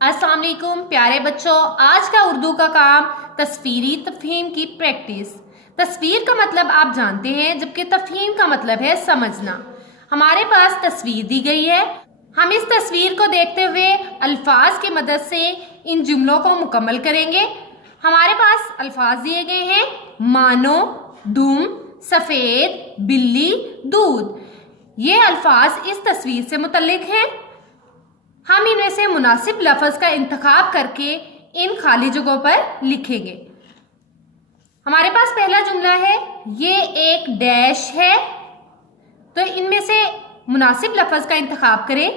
अस्सलाम वालेकुम प्यारे बच्चों, आज का उर्दू का काम तस्वीरी तफहीम की प्रैक्टिस। तस्वीर का मतलब आप जानते हैं, जबकि तफहीम का मतलब है समझना। हमारे पास तस्वीर दी गई है, हम इस तस्वीर को देखते हुए अल्फाज की मदद से इन जुमलों को मुकम्मल करेंगे। हमारे पास अल्फाज दिए गए हैं मानो, दुम, सफ़ेद, बिल्ली, दूध। ये अल्फाज इस तस्वीर से मुतल्लिक हैं। हम इनमें से मुनासिब लफ्ज़ का इंतखाब करके इन खाली जगहों पर लिखेंगे। हमारे पास पहला जुमला है, ये एक डैश है। तो इनमें से मुनासिब लफ्ज़ का इंतखाब करें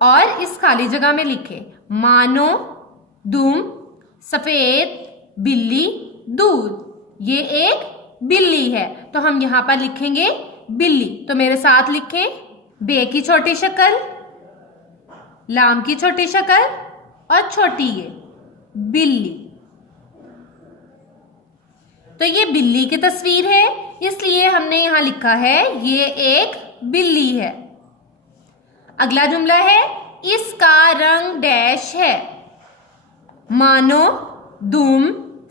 और इस खाली जगह में लिखें मानो, दुम, सफ़ेद, बिल्ली, दूध। ये एक बिल्ली है, तो हम यहाँ पर लिखेंगे बिल्ली। तो मेरे साथ लिखें, बे की छोटी शक्ल, लाम की छोटी शक्ल और छोटी ये बिल्ली। तो ये बिल्ली की तस्वीर है, इसलिए हमने यहां लिखा है ये एक बिल्ली है। अगला जुमला है, इसका रंग डैश है। मानो, दुम,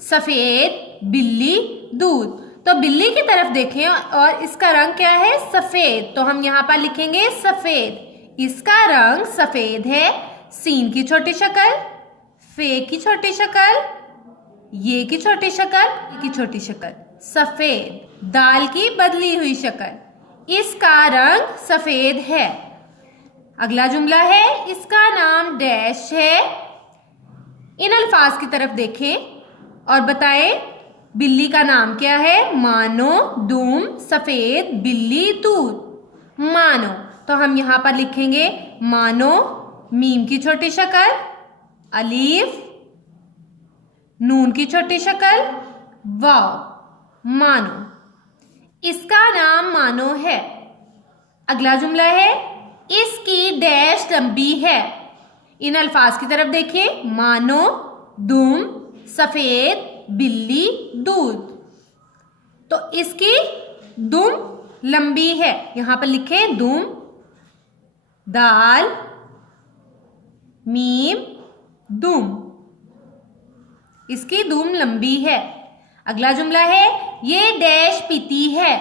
सफेद, बिल्ली, दूध। तो बिल्ली की तरफ देखें और इसका रंग क्या है? सफेद। तो हम यहां पर लिखेंगे सफेद। इसका रंग सफेद है। सीन की छोटी शक्ल, फे की छोटी शक्ल, ये की छोटी शक्ल, ये की छोटी शक्ल, सफेद। दाल की बदली हुई शक्ल, इसका रंग सफेद है। अगला जुमला है, इसका नाम डैश है। इन अल्फाज की तरफ देखें और बताएं बिल्ली का नाम क्या है? मानो, दुम, सफेद, बिल्ली, दूध। मानो, तो हम यहां पर लिखेंगे मानो, मीम की छोटी शक्ल, अलीफ, नून की छोटी शक्ल, वाव, मानो। इसका नाम मानो है। अगला जुमला है, इसकी डैश लंबी है। इन अल्फाज की तरफ देखिए, मानो, दुम, सफेद, बिल्ली, दूध। तो इसकी दुम लंबी है, यहां पर लिखे दुम, दाल, मीम, दुम। इसकी दुम लंबी है। अगला जुमला है, ये डैश पीती है।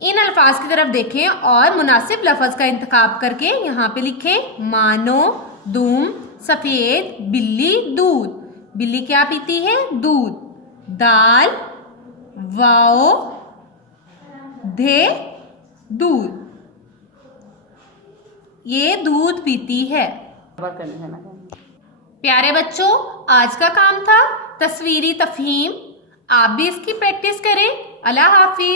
इन अल्फाज की तरफ देखें और मुनासिब लफ्ज़ का इंतखाब करके यहां पे लिखें मानो, दुम, सफेद, बिल्ली, दूध। बिल्ली क्या पीती है? दूध। दाल, वाओ, धे, दूध। ये दूध पीती है। प्यारे बच्चों, आज का काम था तस्वीरी तफहीम। आप भी इसकी प्रैक्टिस करें। अल्लाह हाफिज।